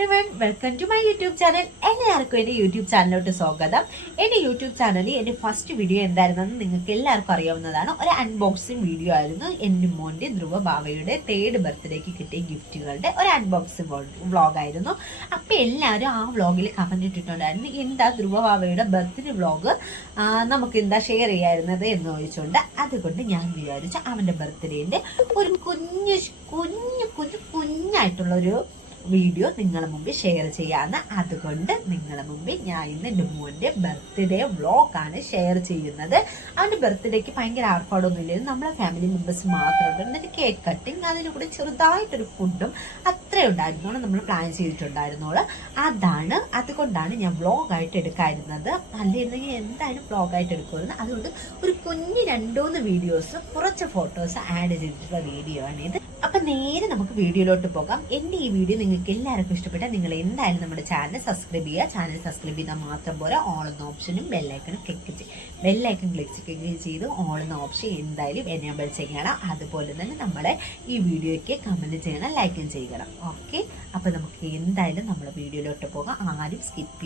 Everyone, welcome to my YouTube channel. എല്ലാവർക്കും എൻ്റെ YouTube ചാനലിലോട്ട് സ്വാഗതം. എൻ്റെ യൂട്യൂബ് ചാനലിൽ എൻ്റെ ഫസ്റ്റ് വീഡിയോ എന്തായിരുന്നെന്ന് നിങ്ങൾക്ക് എല്ലാവർക്കും അറിയാവുന്നതാണ്. ഒരു അൺബോക്സിങ് വീഡിയോ ആയിരുന്നു. എൻ്റെ മോൻ്റെ ധ്രുവ ബാവയുടെ 3rd ബർത്ത്ഡേക്ക് കിട്ടിയ ഗിഫ്റ്റുകളുടെ ഒരു അൺബോക്സിങ് വ്ളോഗായിരുന്നു. അപ്പോൾ എല്ലാവരും ആ വ്ളോഗിൽ കമൻറ്റ് ഇട്ടിട്ടുണ്ടായിരുന്നു, എന്താ ധ്രുവ ബാവയുടെ ബർത്ത്ഡേ വ്ളോഗ് നമുക്ക് എന്താ ഷെയർ ചെയ്യാറുന്നത് എന്ന് ചോദിച്ചുകൊണ്ട്. അതുകൊണ്ട് ഞാൻ വിചാരിച്ചു അവൻ്റെ ബർത്ത്ഡേൻ്റെ ഒരു കുഞ്ഞായിട്ടുള്ളൊരു വീഡിയോ നിങ്ങളുടെ മുമ്പിൽ ഷെയർ ചെയ്യാമെന്ന്. അതുകൊണ്ട് നിങ്ങളുടെ മുമ്പിൽ ഞാൻ ഇന്ന് എൻ്റെ മോൻ്റെ ബർത്ത്ഡേ വ്ളോഗാണ് ഷെയർ ചെയ്യുന്നത്. അവൻ്റെ ബർത്ത്ഡേക്ക് ഭയങ്കര ആർഭാടൊന്നും ഇല്ലായിരുന്നു. നമ്മളെ ഫാമിലി മെമ്പേഴ്സ് മാത്രമുണ്ട്. എന്നിട്ട് കേക്ക് കട്ടിങ്, അതിന് കൂടെ ചെറുതായിട്ടൊരു ഫുഡും അത്രേ ഉണ്ടായിരുന്നോളൂ നമ്മൾ പ്ലാൻ ചെയ്തിട്ടുണ്ടായിരുന്നോളൂ. അതുകൊണ്ടാണ് ഞാൻ വ്ളോഗായിട്ട് എടുക്കാതിരുന്നത്. അല്ലായിരുന്നെങ്കിൽ എന്തായാലും വ്ളോഗായിട്ട് എടുക്കുമായിരുന്നു. അതുകൊണ്ട് ഒരു കുഞ്ഞ് 2-3 വീഡിയോസ്, കുറച്ച് ഫോട്ടോസ് ആഡ് ചെയ്തിട്ടുള്ള വീഡിയോ ആണിത്. അപ്പം നേരെ നമുക്ക് വീഡിയോയിലോട്ട് പോകാം. എൻ്റെ ഈ വീഡിയോ നിങ്ങൾക്ക് എല്ലാവർക്കും ഇഷ്ടപ്പെട്ടാൽ നിങ്ങൾ എന്തായാലും നമ്മുടെ ചാനൽ സബ്സ്ക്രൈബ് ചെയ്യുക. ചാനൽ സബ്സ്ക്രൈബ് ചെയ്താൽ മാത്രം പോരാ, ഓൾ എന്ന ഓപ്ഷനും ബെല്ലൈക്കണും ക്ലിക്ക് ചെയ്ത് ഓൾ എന്ന ഓപ്ഷൻ എന്തായാലും എനേബിൾ ചെയ്യണം. അതുപോലെ തന്നെ നമ്മുടെ ഈ വീഡിയോയ്ക്ക് കമൻറ്റ് ചെയ്യണം, ലൈക്കും ചെയ്യണം. ഓക്കെ, അപ്പോൾ നമുക്ക് എന്തായാലും നമ്മുടെ വീഡിയോയിലോട്ട് പോകാം. ആരും സ്കിപ്പ്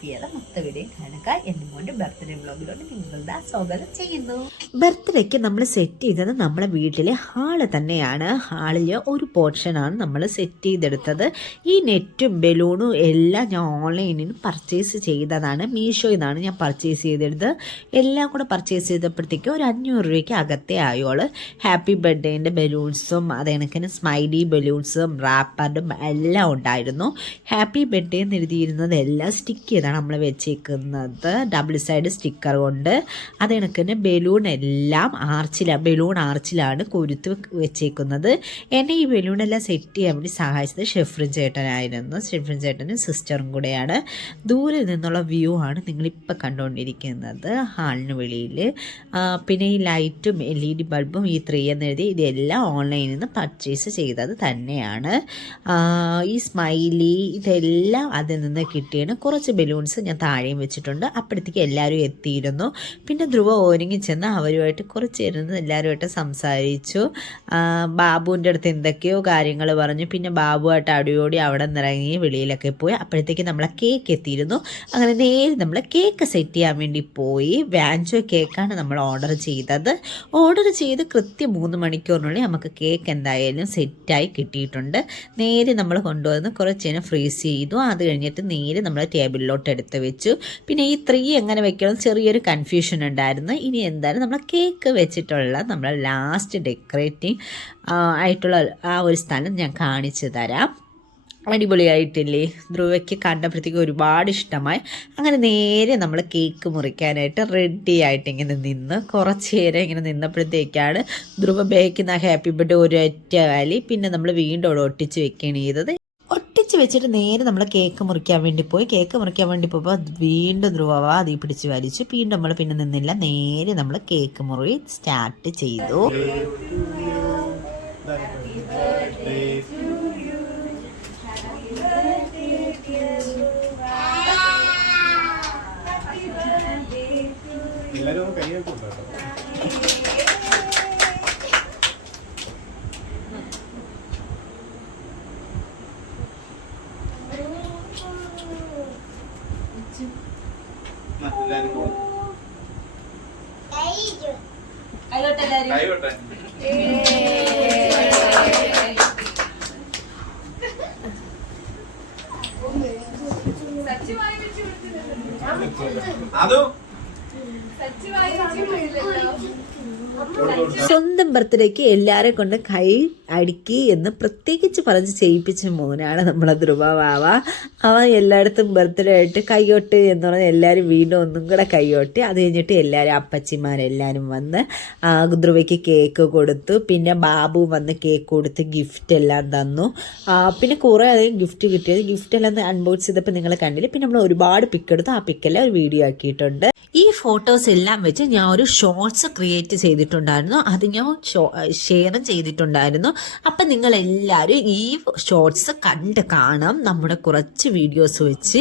ചെയ്യാതെ മൊത്തം വീഡിയോ കാണുക. എൻ്റെ മോൻ്റെ ബർത്ത്ഡേ വ്ളോഗിലോട്ട് നിങ്ങളുടെ സ്വാഗതം ചെയ്യുന്നു. ബർത്ത്ഡേക്ക് നമ്മൾ സെറ്റ് ചെയ്തത് നമ്മുടെ വീട്ടിലെ ഹാള് തന്നെയാണ്. ഹാളിൽ ഒരു പോർഷനാണ് നമ്മൾ സെറ്റ് ചെയ്തെടുത്തത്. ഈ നെറ്റും ബലൂണും എല്ലാം ഞാൻ ഓൺലൈനിൽ നിന്ന് പർച്ചേസ് ചെയ്തതാണ്. മീഷോയിൽ നിന്നാണ് ഞാൻ പർച്ചേസ് ചെയ്തെടുത്തത്. എല്ലാം കൂടെ പർച്ചേസ് ചെയ്തപ്പോഴത്തേക്കും ഒരു 500 രൂപയ്ക്ക് അകത്തേ ആയോള്. ഹാപ്പി ബർത്ത്ഡേൻ്റെ ബലൂൺസും അതേക്കണക്കിന് സ്മൈലി ബലൂൺസും റാപ്പറും എല്ലാം ഉണ്ടായിരുന്നു. ഹാപ്പി ബർത്ത്ഡേ എന്ന് എഴുതിയിരുന്നത് എല്ലാം സ്റ്റിക്ക് ചെയ്താണ് നമ്മൾ വെച്ചേക്കുന്നത്, ഡബിൾ സൈഡ് സ്റ്റിക്കർ കൊണ്ട്. അതേക്കണക്കിന് ബലൂൺ ആർച്ചിലാണ് കൊരുത്ത് വെച്ചേക്കുന്നത്. എന്നെ ഈ ബലൂണെല്ലാം സെറ്റ് ചെയ്യാൻ വേണ്ടി സഹായിച്ചത് ഷെഫ്രിൻ ചേട്ടനായിരുന്നു. ഷെഫ്രിൻ ചേട്ടനും സിസ്റ്ററും കൂടെയാണ്. ദൂരെ നിന്നുള്ള വ്യൂ ആണ് നിങ്ങളിപ്പോൾ കണ്ടുകൊണ്ടിരിക്കുന്നത് ഹാളിന് വെളിയിൽ. പിന്നെ ഈ ലൈറ്റും LED ബൾബും ഈ 3 എന്ന് എഴുതി ഇതെല്ലാം ഓൺലൈനിൽ നിന്ന് പർച്ചേസ് ചെയ്തത് തന്നെയാണ്. ഈ സ്മൈലി ഇതെല്ലാം അതിൽ നിന്ന് കിട്ടിയാണ്. കുറച്ച് ബലൂൺസ് ഞാൻ താഴെയും വെച്ചിട്ടുണ്ട്. അപ്പോഴത്തേക്ക് എല്ലാവരും എത്തിയിരുന്നു. പിന്നെ ധ്രുവ ഒരുങ്ങി ചെന്ന് അവരുമായിട്ട് കുറച്ച് ഇരുന്ന് എല്ലാവരുമായിട്ട് സംസാരിച്ചു. ബാബുവിൻ്റെ അടുത്ത് എന്തൊക്കെയോ കാര്യങ്ങൾ പറഞ്ഞു. പിന്നെ ബാബുവായിട്ട് അടിയോടി അവിടെ നിന്നിറങ്ങി വെളിയിലൊക്കെ പോയി. അപ്പോഴത്തേക്ക് നമ്മളെ കേക്ക് എത്തിയിരുന്നു. അങ്ങനെ നേരെ നമ്മൾ കേക്ക് സെറ്റ് ചെയ്യാൻ വേണ്ടി പോയി. വാഞ്ചോ കേക്കാണ് നമ്മൾ ഓർഡർ ചെയ്തത്. ഓർഡർ ചെയ്ത് കൃത്യം 3 മണിക്കൂറിനുള്ളിൽ നമുക്ക് കേക്ക് എന്തായാലും സെറ്റായി കിട്ടിയിട്ടുണ്ട്. നേരെ നമ്മൾ കൊണ്ടുവന്ന് കുറച്ച് നേരം ഫ്രീസ് ചെയ്തു. അത് കഴിഞ്ഞിട്ട് നേരെ നമ്മൾ ടേബിളിലോട്ട് എടുത്ത് വെച്ചു. പിന്നെ ഈ 3 എങ്ങനെ വെക്കണം ചെറിയൊരു കൺഫ്യൂഷൻ ഉണ്ടായിരുന്നു. ഇനി എന്തായാലും നമ്മൾ കേക്ക് വെച്ചിട്ടുള്ള നമ്മൾ ലാസ്റ്റ് ഡെക്കറേറ്റിംഗ് ആയിട്ടുള്ള ആ ഒരു സ്ഥലം ഞാൻ കാണിച്ചു തരാം. അടിപൊളിയായിട്ടില്ലേ? ധ്രുവയ്ക്ക് കണ്ടപ്പോഴത്തേക്ക് ഒരുപാട് ഇഷ്ടമായി. അങ്ങനെ നേരെ നമ്മൾ കേക്ക് മുറിക്കാനായിട്ട് റെഡി ആയിട്ട് ഇങ്ങനെ നിന്ന് കുറച്ച് നേരം ഇങ്ങനെ നിന്നപ്പോഴത്തേക്കാണ് ധ്രുവ ബേക്കുന്ന ഹാപ്പി ബർത്ത്ഡേ ഒരൊറ്റ വാലി. പിന്നെ നമ്മൾ വീണ്ടും അവിടെ ഒട്ടിച്ച് വെക്കുകയാണ് ചെയ്തത്. ഒട്ടിച്ച് വെച്ചിട്ട് നേരെ നമ്മൾ കേക്ക് മുറിക്കാൻ വേണ്ടി പോയപ്പോൾ വീണ്ടും ധ്രുവ അതിൽ പിടിച്ച് വലിച്ചു. വീണ്ടും നമ്മൾ പിന്നെ നിന്നില്ല, നേരെ നമ്മൾ കേക്ക് മുറി സ്റ്റാർട്ട് ചെയ്തു. എല്ലാവരും കൈയൊക്കെ ഉണ്ടോ? കൈവട്ടെ അതോ സ്വന്തം ബർത്ത്ഡേക്ക് എല്ലാവരെ കൊണ്ട് കൈ അടുക്കി എന്ന് പ്രത്യേകിച്ച് പറഞ്ഞ് ചെയ്യിപ്പിച്ച മോനാണ് നമ്മളെ ധ്രുവ ബാവ. അവൻ എല്ലായിടത്തും ബർത്ത്ഡേ ആയിട്ട് കൈകൊട്ട് എന്ന് പറഞ്ഞാൽ എല്ലാവരും വീണ്ടും ഒന്നും കൂടെ കൈകൊട്ടി. അത് കഴിഞ്ഞിട്ട് എല്ലാവരും അപ്പച്ചിമാരെല്ലാവരും വന്ന് ധ്രുവയ്ക്ക് കേക്ക് കൊടുത്തു. പിന്നെ ബാബു വന്ന് കേക്ക് കൊടുത്ത് ഗിഫ്റ്റ് എല്ലാം തന്നു. പിന്നെ കുറേ അധികം ഗിഫ്റ്റ് കിട്ടിയത്. ഗിഫ്റ്റ് എല്ലാം അൺബോക്സ് ചെയ്തപ്പോൾ നിങ്ങൾ കണ്ടില്ല. പിന്നെ നമ്മൾ ഒരുപാട് പിക്ക് എടുത്തു. ആ പിക്കെല്ലാം ഒരു വീഡിയോ ആക്കിയിട്ടുണ്ട്. ഈ ഫോട്ടോസ് എല്ലാം വെച്ച് ഞാൻ ഒരു ഷോർട്സ് ക്രിയേറ്റ് ചെയ്തിട്ടുണ്ടായിരുന്നു. അത് ഞാൻ ഷെയറും ചെയ്തിട്ടുണ്ടായിരുന്നു. അപ്പം നിങ്ങളെല്ലാവരും ഈ ഷോർട്സ് കാണാം. നമ്മുടെ കുറച്ച് വീഡിയോസ് വെച്ച്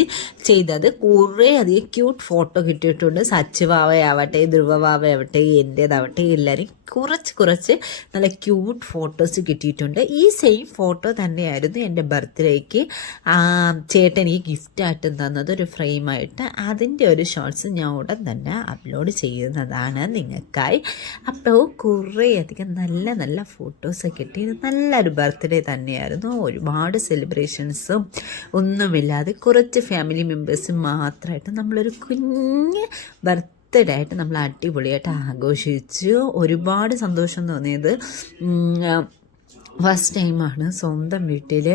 ചെയ്തത് കുറേ അധികം ക്യൂട്ട് ഫോട്ടോ കിട്ടിയിട്ടുണ്ട്. സച്ച് ബാവയാവട്ടെ, ധ്രുവ ബാവയാവട്ടെ, എൻ്റേതാവട്ടെ, എല്ലാവരും കുറച്ച് നല്ല ക്യൂട്ട് ഫോട്ടോസ് കിട്ടിയിട്ടുണ്ട്. ഈ സെയിം ഫോട്ടോ തന്നെയായിരുന്നു എൻ്റെ ബർത്ത്ഡേക്ക് ചേട്ടൻ എനിക്ക് ഗിഫ്റ്റായിട്ട് തന്നത്, ഒരു ഫ്രെയിമായിട്ട്. അതിൻ്റെ ഒരു ഷോർട്സ് ഞാൻ ഉടൻ തന്നെ അപ്ലോഡ് ചെയ്യുന്നതാണ് നിങ്ങൾക്കായി. അപ്പോൾ കുറേയധികം നല്ല നല്ല ഫോട്ടോസ് കിട്ടി. നല്ലൊരു ബർത്ത്ഡേ തന്നെയായിരുന്നു. ഒരുപാട് സെലിബ്രേഷൻസും ഒന്നുമില്ലാതെ കുറച്ച് ഫാമിലി മെമ്പേഴ്സ് മാത്രമായിട്ട് നമ്മളൊരു കുഞ്ഞ് ബർത്ത്ഡേ ആയിട്ട് നമ്മൾ അടിപൊളിയായിട്ട് ആഘോഷിച്ചു. ഒരുപാട് സന്തോഷം തോന്നിയത്. ഫസ്റ്റ് ടൈമാണ് സ്വന്തം വീട്ടിൽ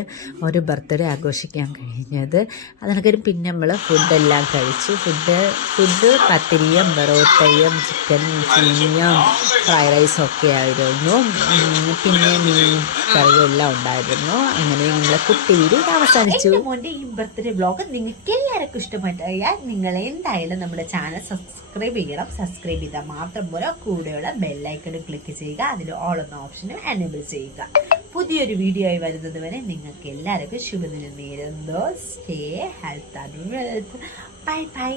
ഒരു ബർത്ത്ഡേ ആഘോഷിക്കാൻ കഴിഞ്ഞത്. അതിനൊക്കെ പിന്നെ നമ്മൾ ഫുഡെല്ലാം കഴിച്ചു. ഫുഡ് പത്തിരിയും പൊറോട്ടയും ചിക്കൻ ചീനിയും ഫ്രൈഡ് റൈസും ഒക്കെ ആയിരുന്നു. പിന്നെ മീൻ കറിയും എല്ലാം ഉണ്ടായിരുന്നു. അങ്ങനെ ഞങ്ങളെ കുട്ടി വീഡിയോ അവസാനിച്ചു. മോൻ്റെ ഈ ബർത്ത്ഡേ വ്ളോഗ് നിങ്ങൾക്ക് എല്ലാവർക്കും ഇഷ്ടപ്പെട്ടാൽ നിങ്ങൾ എന്തായാലും നമ്മുടെ ചാനൽ സബ്സ്ക്രൈബ് ചെയ്യണം. സബ്സ്ക്രൈബ് ചെയ്താൽ മാത്രം പോലെ കൂടെയുള്ള ബെല്ലൈക്കൺ ക്ലിക്ക് ചെയ്യുക. അതിൽ ഓൾ എന്ന ഓപ്ഷനും എനേബിൾ ചെയ്യുക. പുതിയൊരു വീഡിയോ ആയി വരുന്നത് വരെ നിങ്ങൾക്ക് എല്ലാവർക്കും ശുഭദിനം നേരുന്നു. Stay health and wealth. Bye bye.